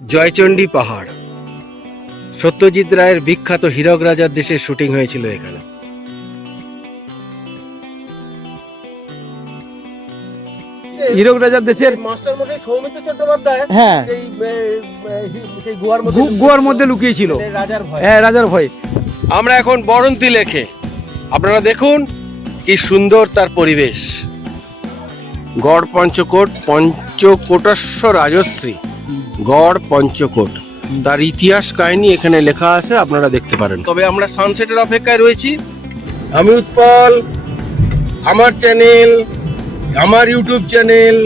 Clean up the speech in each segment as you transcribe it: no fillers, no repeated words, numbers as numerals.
জয়চণ্ডী পাহাড়। সত্যজিৎ রায়ের বিখ্যাত হীরক রাজার দেশে শুটিং হয়েছিল এখানে। হীরক রাজার দেশের মাস্টার মশাই সৌমিত্র চট্টোপাধ্যায় হ্যাঁ সেই গুহার গুহার মধ্যে লুকিয়েছিল। রাজার ভয়। হ্যাঁ, রাজার ভয়। আমরা এখন বরন্তি লেকে, আপনারা দেখুন কি সুন্দর তার পরিবেশ। গড় পঞ্চকোট, পঞ্চকোটস্ব রাজশ্রী গড় পঞ্চকোট, তার ইতিহাস কাহিনী এখানে লেখা আছে, আপনারা দেখতে পারেন। তবে আমরা সানসেটের অপেক্ষায় রয়েছি। আমি উৎপল, আমার চ্যানেল, আমার ইউটিউব চ্যানেল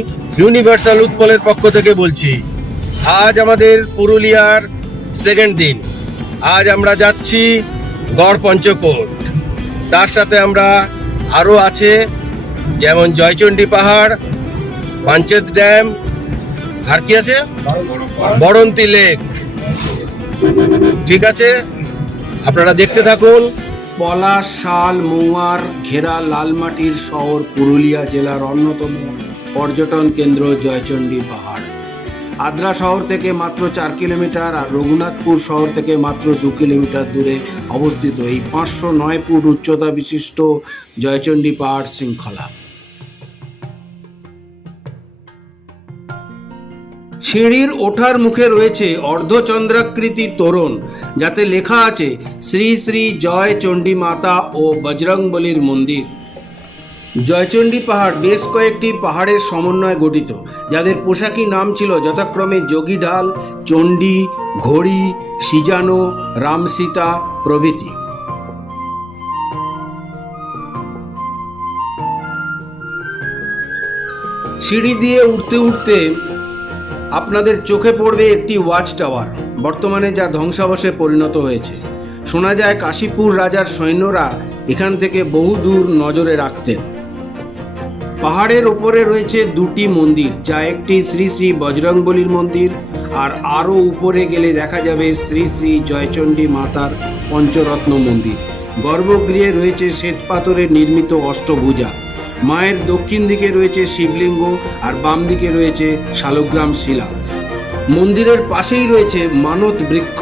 ইউনিভার্সাল উৎপলের পক্ষ থেকে বলছি, আজ আমাদের পুরুলিয়ার সেকেন্ড দিন। আজ আমরা যাচ্ছি গড় পঞ্চকোট, তার সাথে আমরা আরও আছে যেমন জয়চণ্ডী পাহাড়, পাঞ্চেত ড্যাম, আর কি আছে বরন্তি লেক। ঠিক আছে, আপনারা দেখতে থাকুন। পলাশ, শাল, মৌয়ার ঘেরা লালমাটির শহর পুরুলিয়া জেলার অন্যতম পর্যটন কেন্দ্র জয়চণ্ডী পাহাড়। আদ্রা শহর থেকে মাত্র 4 কিলোমিটার আর রঘুনাথপুর শহর থেকে মাত্র 2 কিলোমিটার দূরে অবস্থিত এই 509 ফুট উচ্চতা বিশিষ্ট জয়চণ্ডী পাহাড় শৃঙ্খলা। সিঁড়ির ওঠার মুখে রয়েছে অর্ধচন্দ্রাকৃতি তোরণ, যাতে লেখা আছে শ্রী শ্রী জয় চণ্ডী মাতা ও বজরংবলীর মন্দির। জয়চণ্ডী পাহাড় বেশ কয়েকটি পাহাড়ের সমন্বয়ে গঠিত, যাদের পোশাকি নাম ছিল যথাক্রমে যোগীঢাল, চণ্ডী, ঘড়ি, সিজানো, রামসীতা প্রভৃতি। সিঁড়ি দিয়ে উঠতে উঠতে আপনাদের চোখে পড়বে একটি ওয়াচ টাওয়ার, বর্তমানে যা ধ্বংসাবশে পরিণত হয়েছে। শোনা যায় কাশীপুর রাজার সৈন্যরা এখান থেকে বহু দূর নজরে রাখতেন। পাহাড়ের ওপরে রয়েছে 2টি মন্দির, যা একটি শ্রী শ্রী বজরংবলীর মন্দির, আর আরও উপরে গেলে দেখা যাবে শ্রী শ্রী জয়চণ্ডী মাতার পঞ্চরত্ন মন্দির। গর্ভগৃহে রয়েছে শ্বেতপাথরে নির্মিত অষ্টভুজা। মায়ের দক্ষিণ দিকে রয়েছে শিবলিঙ্গ আর বাম দিকে রয়েছে শালগ্রাম শিলা। মন্দিরের পাশেই রয়েছে মানত বৃক্ষ।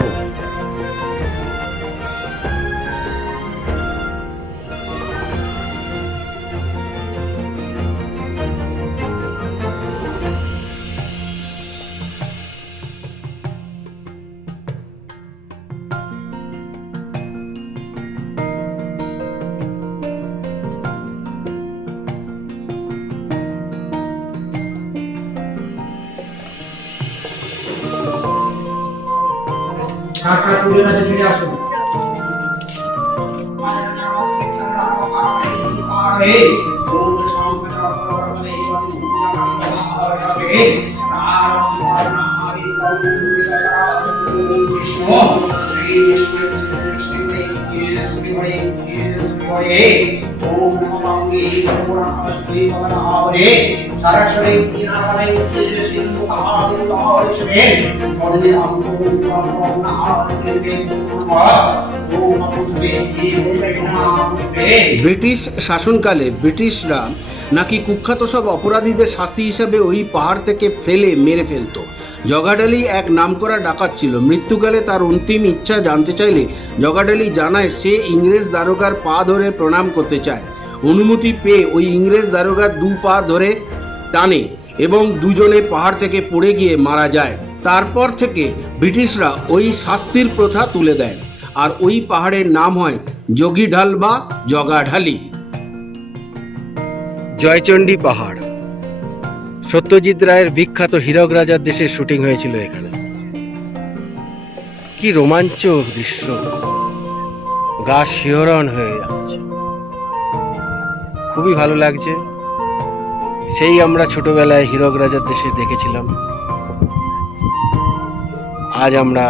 ব্রিটিশ শাসনকালে ব্রিটিশরা নাকি কুখ্যাত সব অপরাধীদের শাস্তি হিসাবে ওই পাহাড় থেকে ফেলে মেরে ফেলতো। জগাডালি এক নামকরা ডাকাত ছিল। মৃত্যুকালে তার অন্তিম ইচ্ছা জানতে চাইলে জগাডালি জানায় সে ইংরেজ দারোগার পা ধরে প্রণাম করতে চায়। অনুমতি পেয়ে ওই ইংরেজ দারোগার 2 পা ধরে টানে এবং দুজনে পাহাড় থেকে পড়ে গিয়ে মারা যায়। তারপর থেকে ব্রিটিশরা ওই শাস্তির প্রথা তুলে দেয়, আর ওই পাহাড়ের নাম হয় যোগীঢাল বা জগাঢালি। জয়চণ্ডী পাহাড়। সত্যজিৎ রায়ের বিখ্যাত হীরক রাজার দেশে শুটিং হয়েছিল এখানে। কি রোমাঞ্চক দৃশ্য, গা শিহরণ হয়ে যাচ্ছে, খুবই ভালো লাগছে। সেই আমরা ছোটবেলায় হীরক রাজার দেশে দেখেছিলাম, আজ আমরা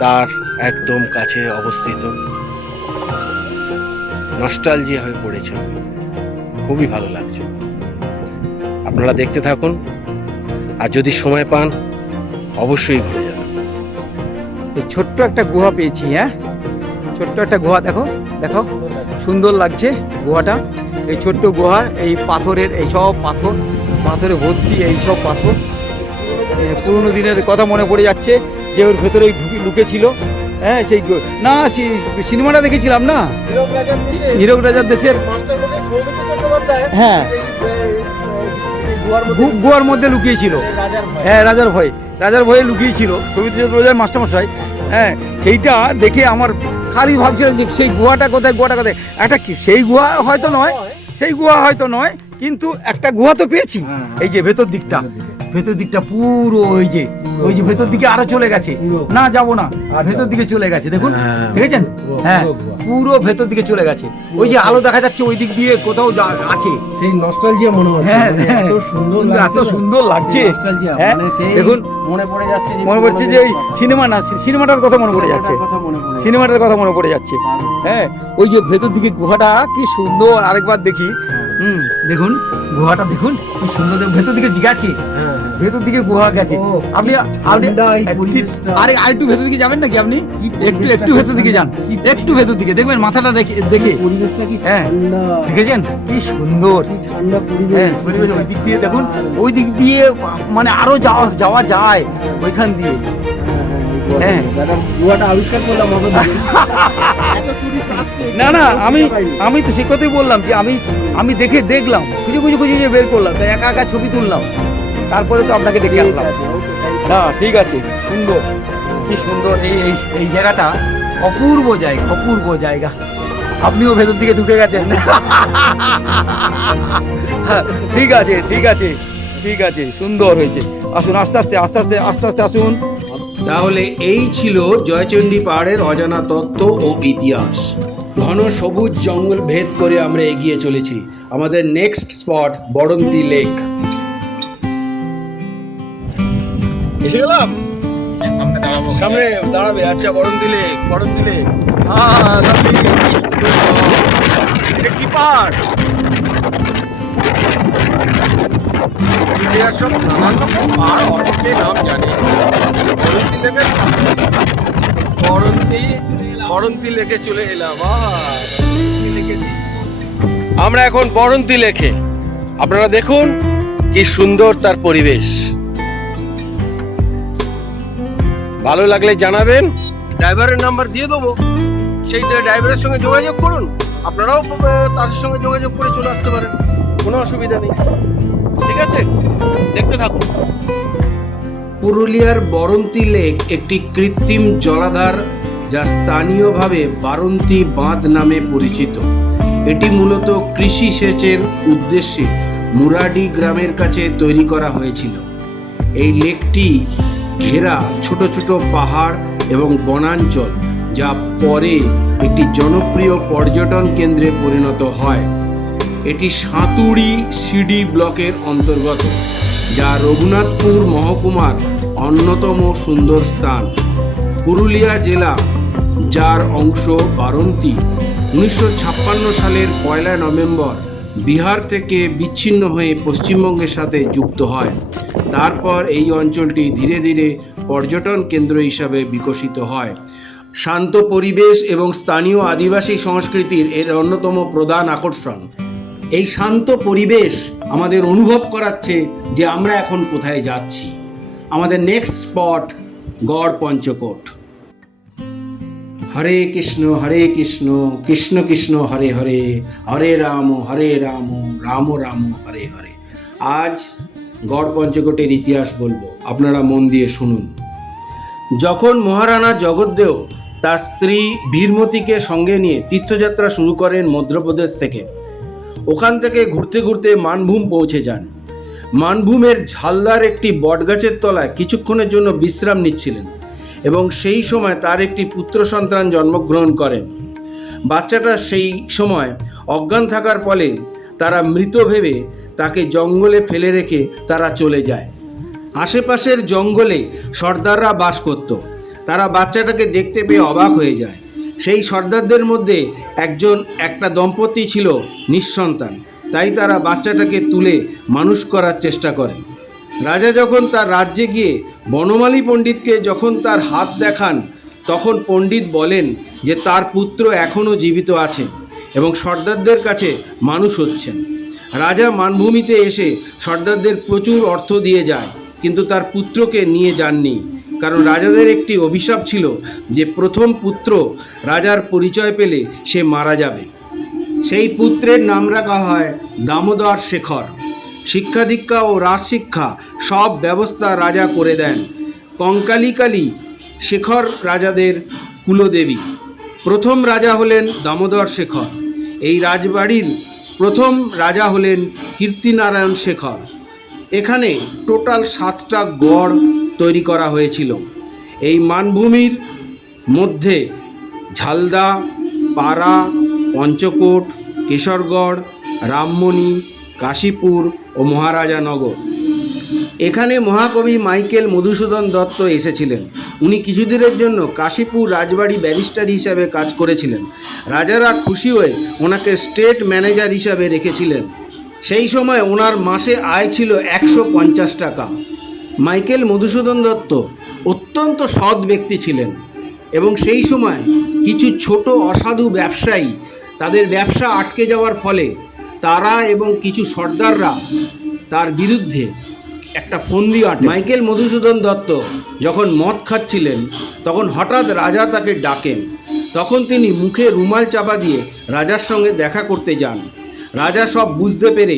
তার একদম কাছে অবস্থিত। নস্টালজিয়া হয়ে পড়েছে, খুবই ভালো লাগছে। আপনারা দেখতে থাকুন, আর যদি সময় পান অবশ্যই ঘুরে যাবেন। এই ছোট্ট একটা গুহা পেয়েছি। হ্যাঁ, ছোট্ট একটা গুহা, দেখো দেখো, সুন্দর লাগছে গুহাটা। এই ছোট্ট গুহা, এই পাথরের, এই সব পাথরে ভর্তি, এই সব পাথর। পুরোনো দিনের কথা মনে পড়ে যাচ্ছে যে ওর ভেতরে লুকেছিল। হ্যাঁ সেই না সিনেমাটা দেখেছিলাম না, হীরক রাজার দেশের, হ্যাঁ গোয়ার মধ্যে লুকিয়েছিল। হ্যাঁ রাজার ভয়ে লুকিয়েছিল সৌমিত্র চট্টোপাধ্যায় মাস্টারমশাই। হ্যাঁ সেইটা দেখে আমার খালি ভাবছিলাম যে সেই গুহাটা কোথায় একটা কি সেই গুহা হয়তো নয় কিন্তু একটা গুহা তো পেয়েছি। এই যে ভেতর দিকটা পুরো ওই যে ভেতর দিকে আরো চলে গেছে, না যাবো না, আর ভেতর দিকে চলে গেছে দেখুন, দেখেছেন? হ্যাঁ পুরো ভেতর দিকে চলে গেছে, ওই যে আলো দেখা যাচ্ছে ওই দিক দিয়ে কোথাও আছে। সেই নস্টালজিয়া মনে হচ্ছে, হ্যাঁ এত সুন্দর লাগছে। হ্যাঁ দেখুন মনে পড়ছে যে এই সিনেমাটার কথা মনে পড়ে যাচ্ছে, হ্যাঁ ওই যে ভেতর দিকে গুহাটা কি সুন্দর, আরেকবার দেখি। দেখুন গুহাটা দেখুন কি সুন্দর, ভেতর দিকে গেছে, ভেতর দিকে গুহা গেছে। আপনি আরেকটু ভেতর দিকে যাবেন নাকি? আপনি একটু ভেতর দিকে যান, একটু ভেতর দিকে দেখবেন মাথাটা দেখে পরিবেশটা কি ঠান্ডা, দেখেছেন কি সুন্দর ঠান্ডা পরিবেশ। ওই দিক দিয়ে দেখুন, ওই দিক দিয়ে মানে আরো যাওয়া যায় ওইখান দিয়ে। হ্যাঁ গুহাটা আবিষ্কার করলাম না আমি তো সে কথাই বললাম যে আমি দেখলাম খুঁজে বের করলাম, তাই একা ছবি তুললাম, তারপরে তো আপনাকে ডেকে আনলাম। না ঠিক আছে, সুন্দর, কি সুন্দর এই জায়গাটা, অপূর্ব জায়গা। আপনিও ভেতর দিকে ঢুকে গেছেন। ঠিক আছে সুন্দর হয়েছে। আসুন আস্তে আস্তে আসুন। তাহলে এই ছিল জয়চণ্ডী পাহাড়ের অজানা তত্ত্ব ও ইতিহাস। ঘন সবুজ জঙ্গল ভেদ করে আমরা এগিয়ে চলেছি। আমাদের নেক্সট স্পট বড়ন্তি লেক। এসে গেলাম, সামনে দাঁড়াবে। আচ্ছা বড়ন্তি লেক। কি পাহাড়, সব নানান রকম পাহাড়, অনেকে নাম জানে। বড়ন্তি লেকে চলে এলাম। আমরা এখন বড়ন্তি লেকে। আপনারা দেখুন কি সুন্দর তার পরিবেশ। ভালো লাগলে জানাবেন, ড্রাইভারের নাম্বার দিয়ে দেবো, সেই ড্রাইভারের সঙ্গে যোগাযোগ করুন। আপনারাও তার সঙ্গে যোগাযোগ করে চলে আসতে পারেন, কোনো অসুবিধা নেই। ঠিক আছে, দেখতে থাকুন। পুরুলিয়ার বড়ন্তি লেক একটি কৃত্রিম জলাধার, যা স্থানীয়ভাবে বারন্তি বাঁধ নামে পরিচিত। এটি মূলত কৃষি সেচের উদ্দেশ্যে মুরাডি গ্রামের কাছে তৈরি করা হয়েছিল। এই লেকটি ঘেরা ছোট ছোট পাহাড় এবং বনাঞ্চল, যা পরে একটি জনপ্রিয় পর্যটন কেন্দ্রে পরিণত হয়। এটি সাঁতুড়ি সিডি ব্লকের অন্তর্গত, যা রঘুনাথপুর মহকুমার অন্যতম সুন্দর স্থান। পুরুলিয়া জেলা, যার অংশ বারন্তি, 1956 সালের 1 নভেম্বর বিহার থেকে বিচ্ছিন্ন হয়ে পশ্চিমবঙ্গের সাথে যুক্ত হয়। তারপর এই অঞ্চলটি ধীরে ধীরে পর্যটন কেন্দ্র হিসাবে বিকশিত হয়। শান্ত পরিবেশ এবং স্থানীয় আদিবাসী সংস্কৃতির এর অন্যতম প্রধান আকর্ষণ। এই শান্ত পরিবেশ আমাদের অনুভব করাচ্ছে যে আমরা এখন কোথায় যাচ্ছি। আমাদের নেক্সট স্পট গড় পঞ্চকোট। হরে কৃষ্ণ কৃষ্ণ কৃষ্ণ হরে হরে, হরে রাম রাম রাম হরে হরে। আজ গড় পঞ্চকোটের ইতিহাস বলবো, আপনারা মন দিয়ে শুনুন। যখন মহারানা জগদ্দেও তার স্ত্রী বীরমতিকে সঙ্গে নিয়ে তীর্থযাত্রা শুরু করেন মধ্যপ্রদেশ থেকে, ওখান থেকে ঘুরতে ঘুরতে মানভূম পৌঁছে যান। মানভূমের ঝালদার একটি বটগাছের তলায় কিছুক্ষণের জন্য বিশ্রাম নিচ্ছিলেন এবং সেই সময় তার একটি পুত্র সন্তান জন্মগ্রহণ করেন। বাচ্চাটা সেই সময় অজ্ঞান থাকার ফলে তারা মৃত ভেবে তাকে জঙ্গলে ফেলে রেখে তারা চলে যায়। আশেপাশের জঙ্গলে সর্দাররা বাস করত। তারা বাচ্চাটাকে দেখতে পেয়ে অবাক হয়ে যায়। সেই সর্দারদের মধ্যে একটা দম্পতি ছিল নিঃসন্তান, তাই তারা বাচ্চাটাকে তুলে মানুষ করার চেষ্টা করে। রাজা যখন তার রাজ্যে গিয়ে বনমালী পণ্ডিতকে যখন তার হাত দেখান, তখন পণ্ডিত বলেন যে তার পুত্র এখনও জীবিত আছে এবং সর্দারদের কাছে মানুষ হচ্ছেন। রাজা মানভূমিতে এসে সর্দারদের প্রচুর অর্থ দিয়ে যায় কিন্তু তার পুত্রকে নিয়ে যাননি, কারণ রাজাদের একটি অভিশাপ ছিল যে প্রথম পুত্র রাজার পরিচয় পেলে সে মারা যাবে। সেই পুত্রের নাম রাখা হয় দামোদর শেখর। শিক্ষা দীক্ষা ও রাজশিক্ষা সব ব্যবস্থা রাজা করে দেন। কঙ্কালিকালী শেখর রাজাদের কুলদেবী। প্রথম রাজা হলেন দামোদর শেখর। এই রাজবাড়ির প্রথম রাজা হলেন কীর্তিনারায়ণ শেখর। এখানে টোটাল 7টা গড় তৈরি করা হয়েছিল। এই মানভূমির মধ্যে ঝালদা, পাড়া, পঞ্চকোট, কেশরগড়, রামমণি, কাশীপুর ও মহারাজানগর। এখানে মহাকবি মাইকেল মধুসূদন দত্ত এসেছিলেন। উনি কিছুদিনের জন্য কাশীপুর রাজবাড়ি ব্যারিস্টার হিসাবে কাজ করেছিলেন। রাজারা খুশি হয়ে ওনাকে স্টেট ম্যানেজার হিসাবে রেখেছিলেন। সেই সময় ওনার মাসে আয় ছিল 150 টাকা। মাইকেল মধুসূদন দত্ত অত্যন্ত সৎ ব্যক্তি ছিলেন এবং সেই সময় কিছু ছোট অসাধু ব্যবসায়ী তাদের ব্যবসা আটকে যাওয়ার ফলে তারা এবং কিছু সর্দাররা তার বিরুদ্ধে একটা ফন্দি আটে। মাইকেল মধুসূদন দত্ত যখন মদ খাচ্ছিলেন তখন হঠাৎ রাজা তাকে ডাকেন। তখন তিনি মুখে রুমাল চাপা দিয়ে রাজার সঙ্গে দেখা করতে যান। রাজা সব বুঝতে পেরে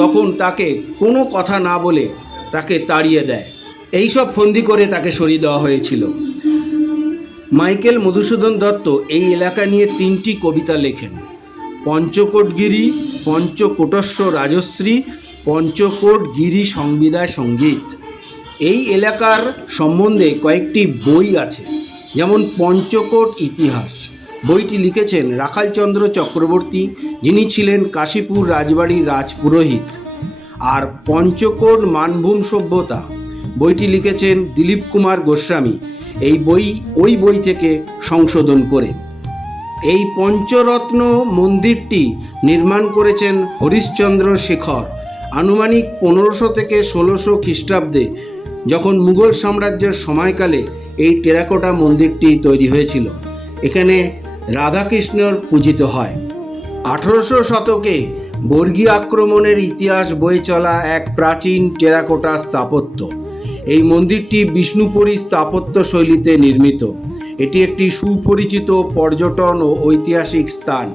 তখন তাকে কোনো কথা না বলে তাকে তাড়িয়ে দেয়। এই সব ফন্দি করে তাকে সরিয়ে দেওয়া হয়েছিল। মাইকেল মধুসূদন দত্ত এই এলাকা নিয়ে 3টি কবিতা লেখেন: পঞ্চকোটগিরি, পঞ্চকোটস্য রাজশ্রী, পঞ্চকোটগিরি সংবিদায় সঙ্গীত। এই এলাকার সম্বন্ধে কয়েকটি বই আছে, যেমন পঞ্চকোট ইতিহাস। বইটি লিখেছেন রাখালচন্দ্র চক্রবর্তী, যিনি ছিলেন কাশীপুর রাজবাড়ির রাজপুরোহিত। আর পঞ্চকোট মানভূম সভ্যতা বইটি লিখেছেন দিলীপ কুমার গোস্বামী। ওই বই থেকে সংশোধন করে। এই পঞ্চরত্ন মন্দিরটি নির্মাণ করেছেন হরিশ্চন্দ্র শেখর আনুমানিক 1500 থেকে 1600 খ্রিস্টাব্দে, যখন মুঘল সাম্রাজ্যের সময়কালে এই টেরাকোটা মন্দিরটি তৈরি হয়েছিল। এখানে রাধাকৃষ্ণর পূজিত হয়। 1800 শতকে বর্গী আক্রমণের ইতিহাস বয়ে চলা এক প্রাচীন টেরাকোটা স্থাপত্য। এই মন্দিরটি বিষ্ণুপুরী স্থাপত্য শৈলীতে নির্মিত। এটি একটি সুপরিচিত পর্যটন ও ঐতিহাসিক স্থান।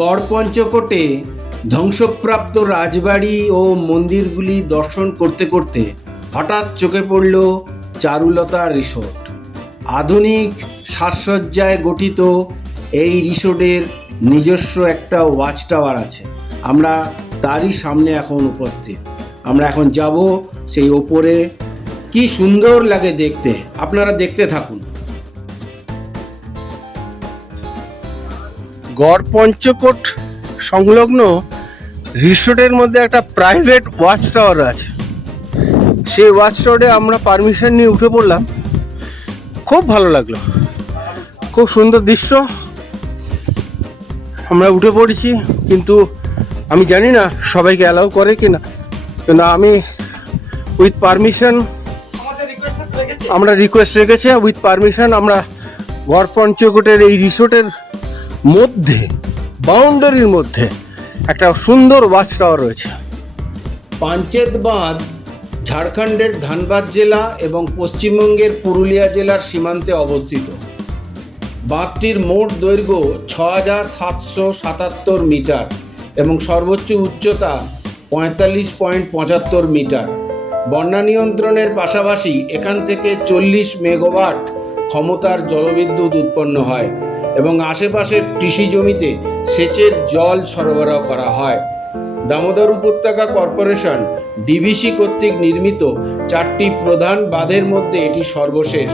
গড় পঞ্চকোটে ধ্বংসপ্রাপ্ত রাজবাড়ি ও মন্দিরগুলি দর্শন করতে করতে হঠাৎ চোখে পড়ল চারুলতা রিসোর্ট। আধুনিক সাজসজ্জায় গঠিত এই রিসোর্টের নিজস্ব একটা ওয়াচ টাওয়ার আছে। আমরা তারই সামনে এখন উপস্থিত। আমরা এখন যাব সেই ওপরে। কি সুন্দর লাগে দেখতে, আপনারা দেখতে থাকুন। গড় পঞ্চকোট সংলগ্ন রিসোর্টের মধ্যে একটা প্রাইভেট ওয়াচ টাওয়ার আছে। সেই ওয়াচ টাওয়ারে আমরা পারমিশন নিয়ে উঠে পড়লাম। খুব ভালো লাগলো, খুব সুন্দর দৃশ্য। আমরা উঠে পড়েছি, কিন্তু আমি জানি না সবাইকে অ্যালাউ করে কি না। কিন্তু আমি উইথ পারমিশন, আমরা রিকোয়েস্ট রেখেছি উইথ পারমিশন আমরা গড় পঞ্চকোটের এই রিসোর্টের মধ্যে, বাউন্ডারির মধ্যে একটা সুন্দর ওয়াচ টাওয়ার রয়েছে। পাঞ্চেত বাঁধ ঝাড়খণ্ডের ধানবাদ জেলা এবং পশ্চিমবঙ্গের পুরুলিয়া জেলার সীমান্তে অবস্থিত। বাঁধটির মোট দৈর্ঘ্য 6777 মিটার এবং সর্বোচ্চ উচ্চতা 45.75 মিটার। বন্যা নিয়ন্ত্রণের পাশাপাশি এখান থেকে 40 মেগাওয়াট ক্ষমতার জলবিদ্যুৎ উৎপন্ন হয় এবং আশেপাশের কৃষি জমিতে সেচের জল সরবরাহ করা হয়। দামোদর উপত্যকা কর্পোরেশন ডিভিসি কর্তৃক নির্মিত 4টি প্রধান বাঁধের মধ্যে এটি সর্বশেষ।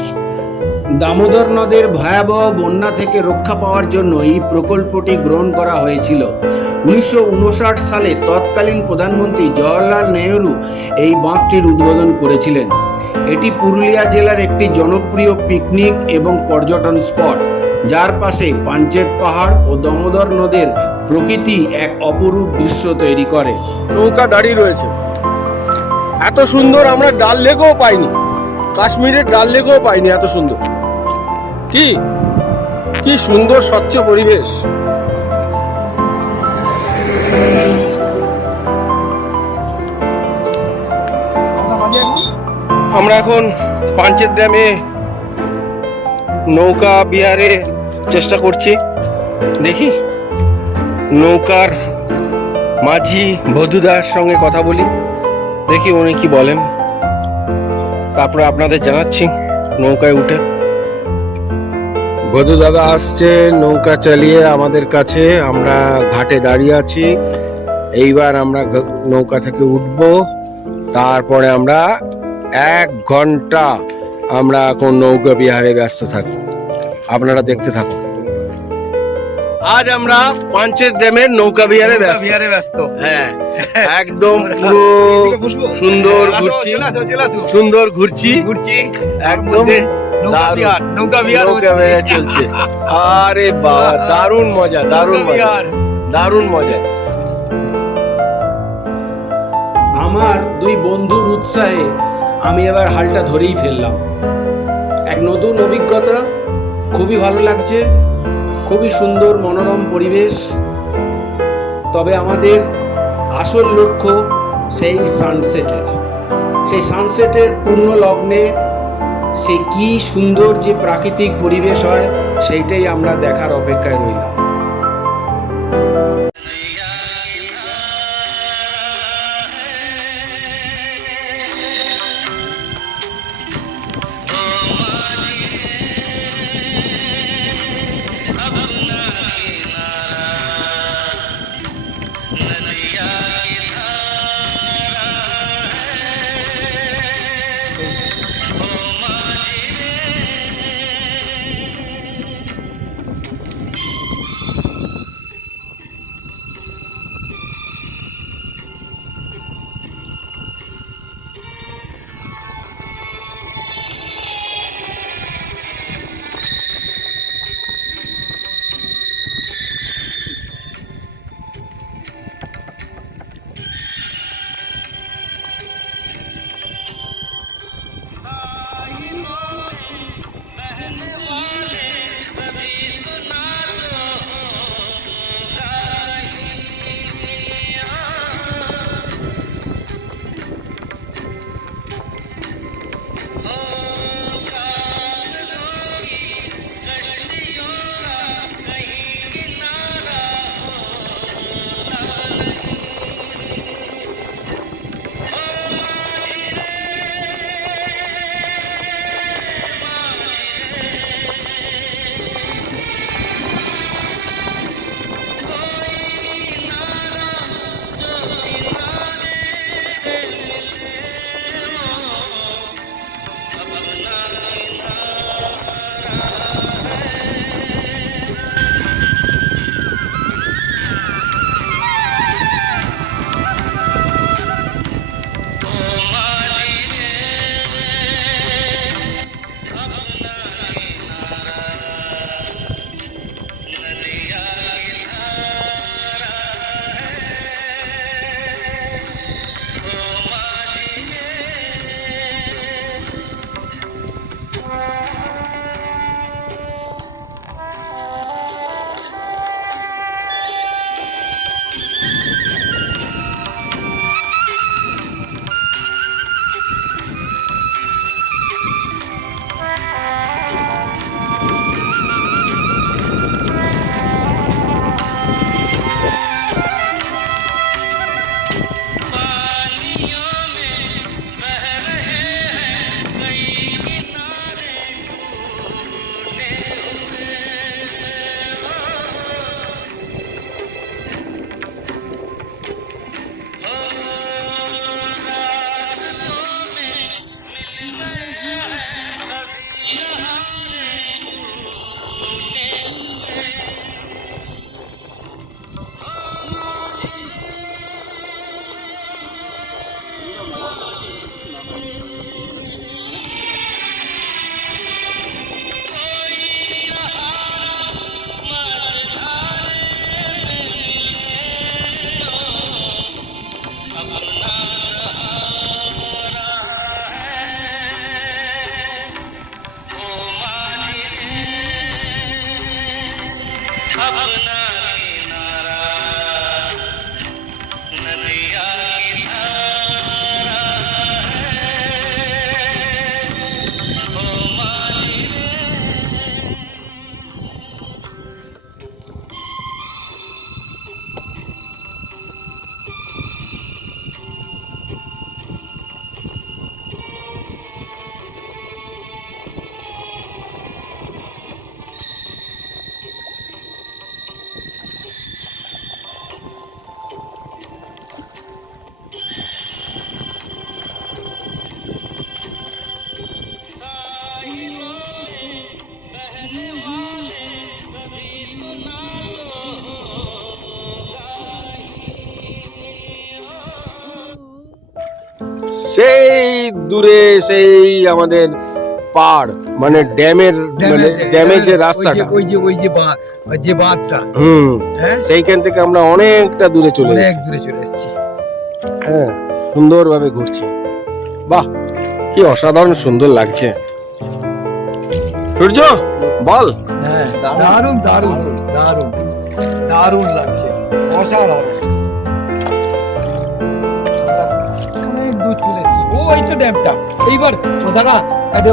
দামোদর নদের ভয়াবহ বন্যা থেকে রক্ষা পাওয়ার জন্য এই প্রকল্পটি গ্রহণ করা হয়েছিল। 1959 সালে তৎকালীন প্রধানমন্ত্রী জওহরলাল নেহরু এই বাঁধটির উদ্বোধন করেছিলেন। এটি পুরুলিয়া জেলার একটি জনপ্রিয় পিকনিক এবং পর্যটন স্পট, যার পাশে পাঞ্চেত পাহাড় ও দামোদর নদের প্রকৃতি এক অপরূপ দৃশ্য তৈরি করে। নৌকা দাঁড়িয়ে রয়েছে, এত সুন্দর আমরা ডাল লেকেও পাইনি, কাশ্মীরের ডাল লেকেও পাইনি এত সুন্দর। কি কি সুন্দর স্বচ্ছ পরিবেশ। আমরা এখন পাঞ্চেত ড্যামে নৌকা বিহারে চেষ্টা করছি, দেখি নৌকার মাঝি বধুদার সঙ্গে কথা বলি, দেখি উনি কি বলেন, তারপরে আপনাদের জানাচ্ছি নৌকায় উঠে। বধু দাদা আসছে নৌকা চালিয়ে আমাদের কাছে, আমরা ঘাটে দাঁড়িয়ে আছি। এইবার আমরা নৌকা থেকে উঠব, তারপরে আমরা 1 ঘন্টা আমরা এখন নৌকা বিহারে ব্যস্ত থাকবো, আপনারা দেখতে থাকুন। আজ আমরা পাঞ্চেত ড্যামের নৌকা বিহারে ব্যস্ত। হ্যাঁ, একদম পুরো সুন্দর ঘুরছি, সুন্দর ঘুরছি একদম। নৌকা বিহার চলছে। আরে বাবা, দারুণ মজা, দারুণ মজা, দারুণ মজা। আমার 2 বন্ধুর উৎসাহে আমি এবার হালটা ধরেই ফেললাম। এক নতুন অভিজ্ঞতা, খুবই ভালো লাগছে, খুবই সুন্দর মনোরম পরিবেশ। তবে আমাদের আসল লক্ষ্য সেই সানসেটের পূর্ণ লগ্নে সে কি সুন্দর যে প্রাকৃতিক পরিবেশ হয়, সেইটাই আমরা দেখার অপেক্ষায় রইলাম। সেই দূরে সেই আমাদের পাড় মানে ড্যামের মানে ড্যামের যে রাস্তাটা, ওই যে বাঁধটা, হ্যাঁ সেইখান থেকে আমরা অনেকটা দূরে চলে অনেক এসেছি। দূরে চলে এসেছি। হ্যাঁ, সুন্দরভাবে ঘুরছি। বাহ, কি অসাধারণ সুন্দর লাগছে। সূর্য বল। হ্যাঁ, দারুণ দারুণ দারুণ দারুণ লাগছে, অসাধারণ। অনেক দূর চলে এসেছি। ওই তো ড্যামটা। এইবার ও দাদা একটা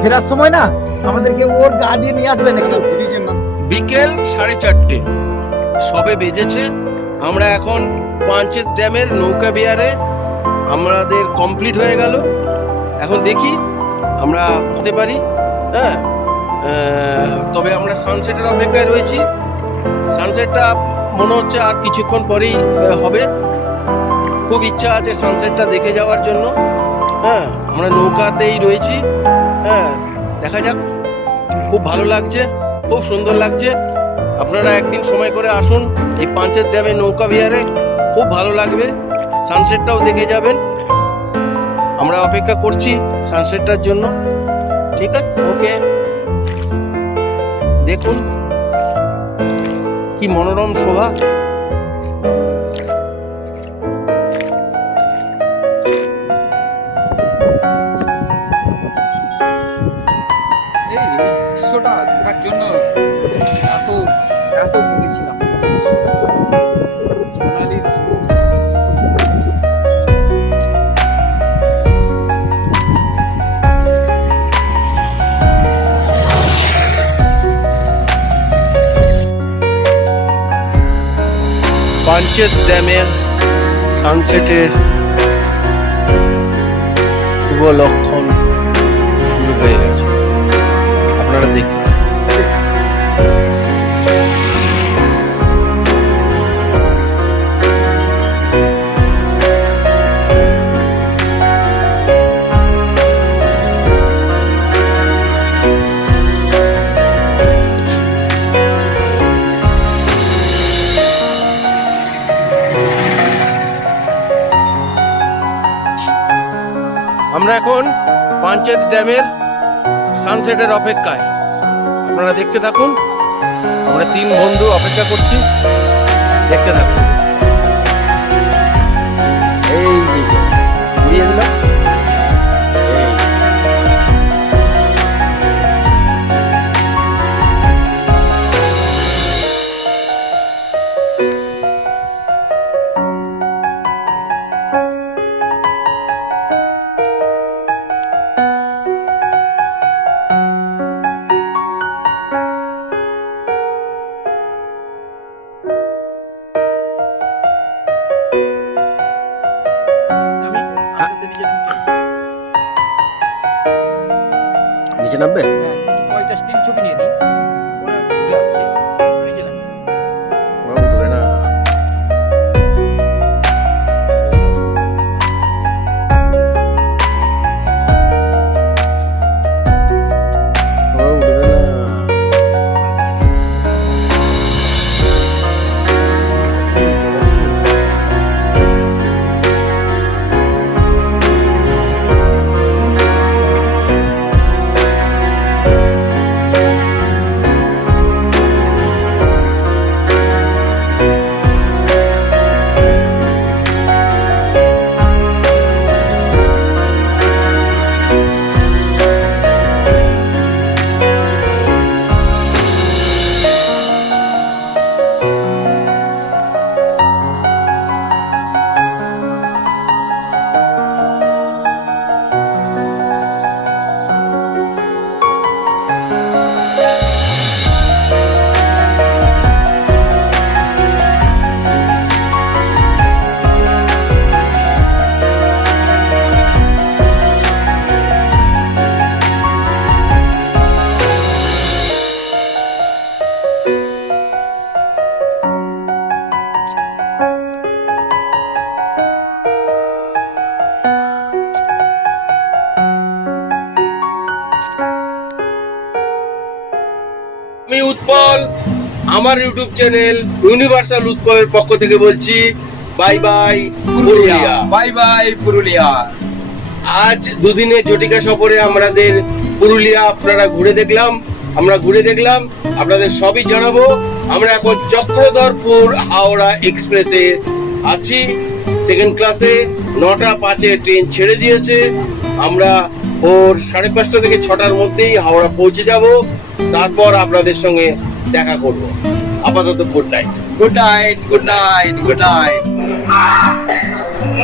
ফেরার সময় না আমাদেরকে ওর গা দিয়ে নিয়ে আসবে নাকি? বিকেল 4:30 সবে বেজেছে। আমরা এখন পাঞ্চেত ড্যামের নৌকা বিহারে আমাদের কমপ্লিট হয়ে গেল। এখন দেখি আমরা হতে পারি। হ্যাঁ, তবে আমরা সানসেটের অপেক্ষায় রয়েছি। সানসেটটা মনে হচ্ছে আর কিছুক্ষণ পরেই হবে। খুব ইচ্ছা আছে সানসেটটা দেখে যাওয়ার জন্য। হ্যাঁ, আমরা নৌকাতেই রয়েছি। হ্যাঁ, দেখা যাক। খুব ভালো লাগছে, খুব সুন্দর লাগছে। আপনারা একদিন সময় করে আসুন এই পাঞ্চেত ড্যামে নৌকা বিহারে, খুব ভালো লাগবে। সানসেটটাও দেখে যাবেন। আমরা অপেক্ষা করছি সানসেটটার জন্য। ঠিক আছে, ওকে। দেখুন কি মনোরম শোভা। এই দৃশ্যটা দেখার জন্য এত এত বলেছিলাম। সোনালির রূপ। পাঞ্চেত ড্যামের সানসেটের শুভ লক্ষণ শুরু হয়ে গেছে। আপনারা দেখতে থাকুন। আমরা এখন পাঞ্চেত ড্যামের সানসেটের অপেক্ষায়। আপনারা দেখতে থাকুন। আমরা 3 বন্ধু অপেক্ষা করছি, দেখতে থাকুন। এই যে ঘুরিয়ে দিলাম। এই নিচে নামবে। কিছু 50 ছবি নিয়ে নিই। ওরা উঠে আসছে, নিচে নামছে। ওরা উঠবে না। ওরা উঠবে না। আমি উৎপল, আমার ইউটিউব চ্যানেল ইউনিভার্সাল উৎপলের পক্ষ থেকে বলছি bye bye Purulia. Bye bye Purulia. আজ দুদিনের জটিকা সফরে আমাদের পুরুলিয়া আপনারা আমরা ঘুরে দেখলাম, আপনাদের সবই জানাবো। আমরা এখন চক্রধরপুর হাওড়া এক্সপ্রেসে আছি, সেকেন্ড ক্লাসে। 9:05 ট্রেন ছেড়ে দিয়েছে। আমরা ভোর 5:30 থেকে 6টার মধ্যেই হাওড়া পৌঁছে যাব। তারপর আপনাদের সঙ্গে দেখা করব। আপাতত good night. Good night, good night, good night.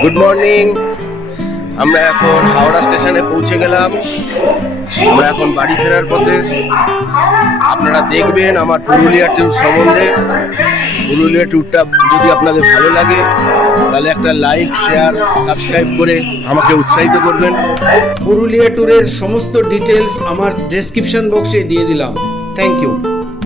Good morning. আমরা এখন হাওড়া স্টেশনে পৌঁছে গেলাম। আমরা এখন বাড়ি ফেরার পথে। আপনারা দেখবেন আমার পুরুলিয়া ট্যুর সম্বন্ধে। পুরুলিয়া ট্যুরটা যদি আপনাদের ভালো লাগে তাহলে একটা লাইক, শেয়ার, সাবস্ক্রাইব করে আমাকে উৎসাহিত করবেন। পুরুলিয়া ট্যুরের সমস্ত ডিটেলস আমার ডেসক্রিপশন বক্সে দিয়ে দিলাম। Thank you.